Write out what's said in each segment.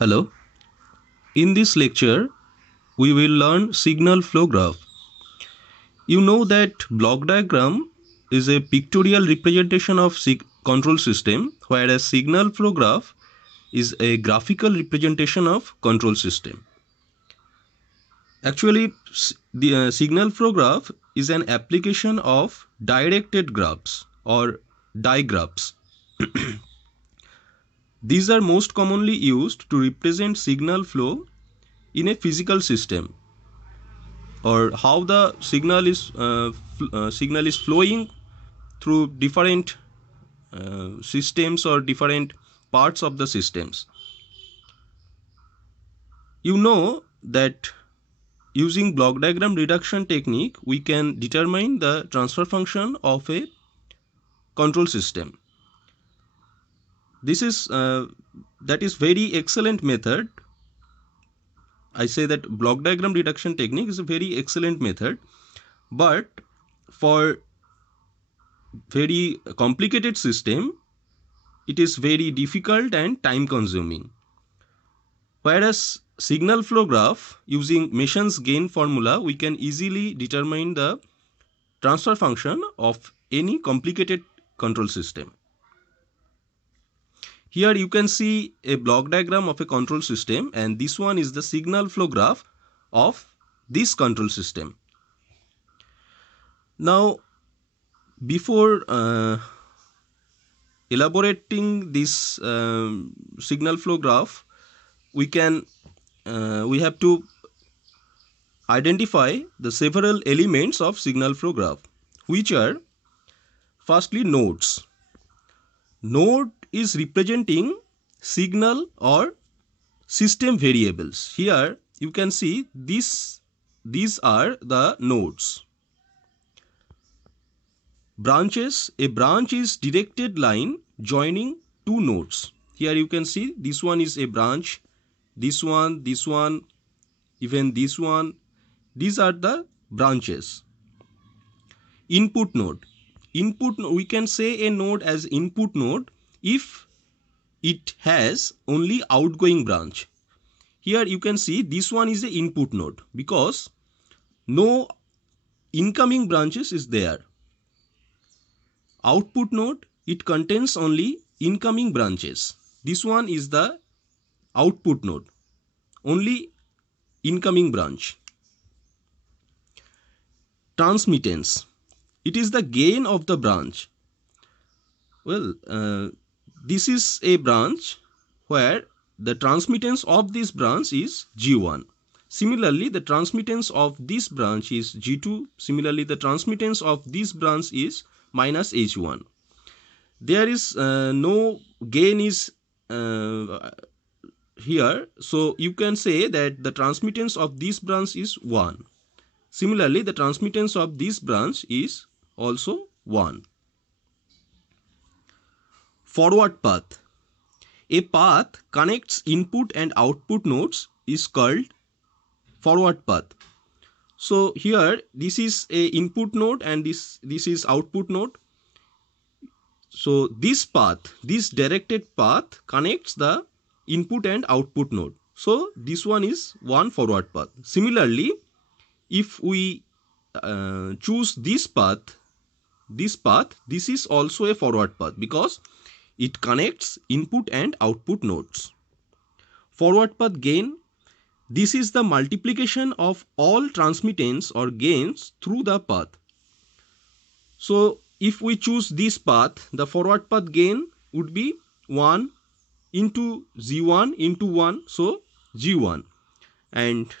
Hello. In this lecture, we will learn signal flow graph. You know that block diagram is a pictorial representation of control system, whereas signal flow graph is a graphical representation of control system. Actually, the signal flow graph is an application of directed graphs or digraphs. These are most commonly used to represent signal flow in a physical system, or how the signal is flowing through different systems or different parts of the systems. You know that using block diagram reduction technique we can determine the transfer function of a control system. This is that is very excellent method. I say that block diagram reduction technique is a very excellent method, but for very complicated system it is very difficult and time consuming. Whereas signal flow graph, using Mason's gain formula, we can easily determine the transfer function of any complicated control system. Here you can see a block diagram of a control system, and this one is the signal flow graph of this control system. Now, before elaborating this signal flow graph, we have to identify the several elements of signal flow graph, which are firstly nodes. Node is representing signal or system variables. Here you can see these are the nodes. Branches. A branch is directed line joining two nodes. Here you can see this one is a branch, this one, even this one. These are the branches. Input node. We can say a node as input node if it has only outgoing branch. Here you can see this one is the input node because no incoming branches is there. Output node, it contains only incoming branches. This one is the output node, only incoming branch. Transmittance, it is the gain of the branch. Well, this is a branch where the transmittance of this branch is G1. Similarly, the transmittance of this branch is G2. Similarly, the transmittance of this branch is minus H1. There is no gain is here, so you can say that the transmittance of this branch is 1. Similarly, the transmittance of this branch is also 1. Forward path. A path connects input and output nodes is called forward path. So here this is a input node and this is output node. So this path, this directed path connects the input and output node. So this one is one forward path. Similarly, if we choose this path, this is also a forward path because it connects input and output nodes. Forward path gain. This is the multiplication of all transmittance or gains through the path. So if we choose this path, the forward path gain would be 1 into G1 into 1, so G1. And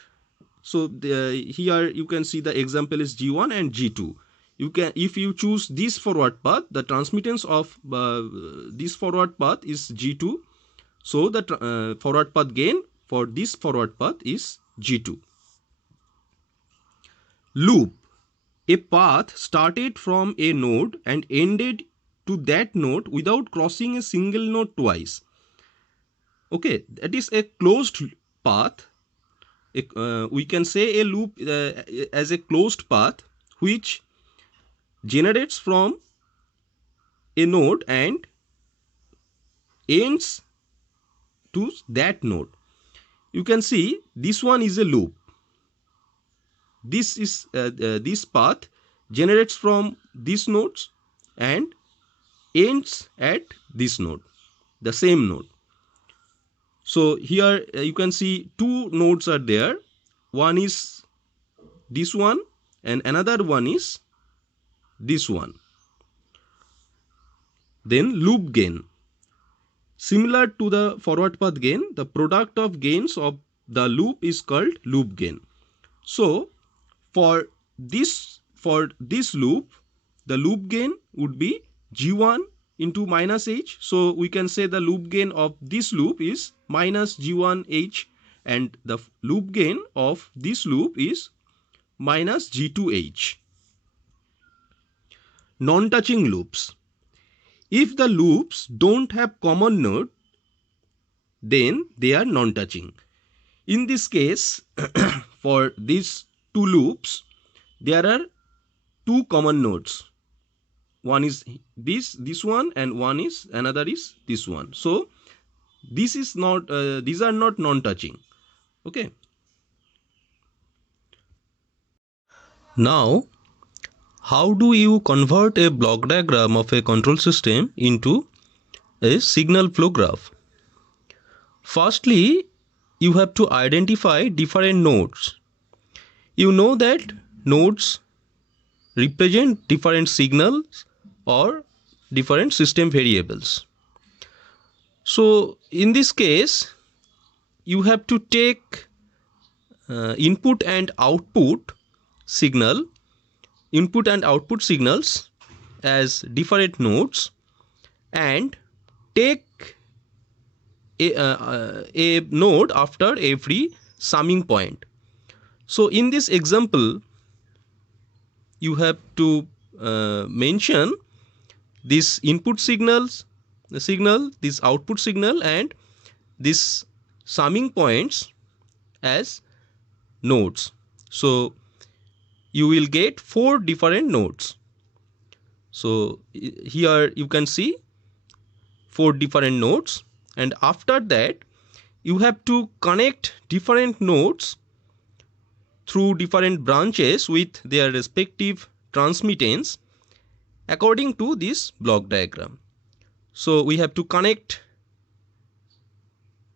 so here you can see the example is G1 and G2. If you choose this forward path, the transmittance of this forward path is G2. So the forward path gain for this forward path is G2. Loop. A path started from a node and ended to that node without crossing a single node twice. Okay, that is a closed path. We can say a loop as a closed path which generates from a node and ends to that node. you can see this one is a loop. This path generates from these nodes and ends at this node, the same node. So here you can see two nodes are there. One is this one and another one is this one. Then loop gain. Similar to the forward path gain, the product of gains of the loop is called loop gain. So for this loop, the loop gain would be G1 into minus H. So we can say the loop gain of this loop is minus G1H, and the loop gain of this loop is minus G2H. Non-touching loops. If the loops don't have common node, then they are non-touching. In this case, for these two loops, there are two common nodes. One is this one, and another is this one. So this is not these are not non-touching. Okay. Now, how do you convert a block diagram of a control system into a signal flow graph? Firstly, you have to identify different nodes. You know that nodes represent different signals or different system variables. So in this case, you have to take input and output signals as different nodes and take a node after every summing point. So in this example, you have to mention this input signals, this output signal, and this summing points as nodes. So you will get 4 different nodes. So here you can see 4 different nodes, and after that you have to connect different nodes through different branches with their respective transmittance according to this block diagram. So we have to connect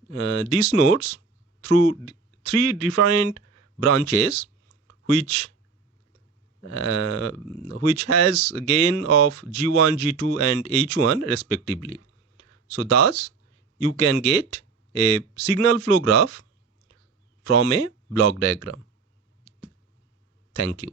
these nodes through 3 different branches which has a gain of G1, G2 and H1 respectively. So thus you can get a signal flow graph from a block diagram. Thank you.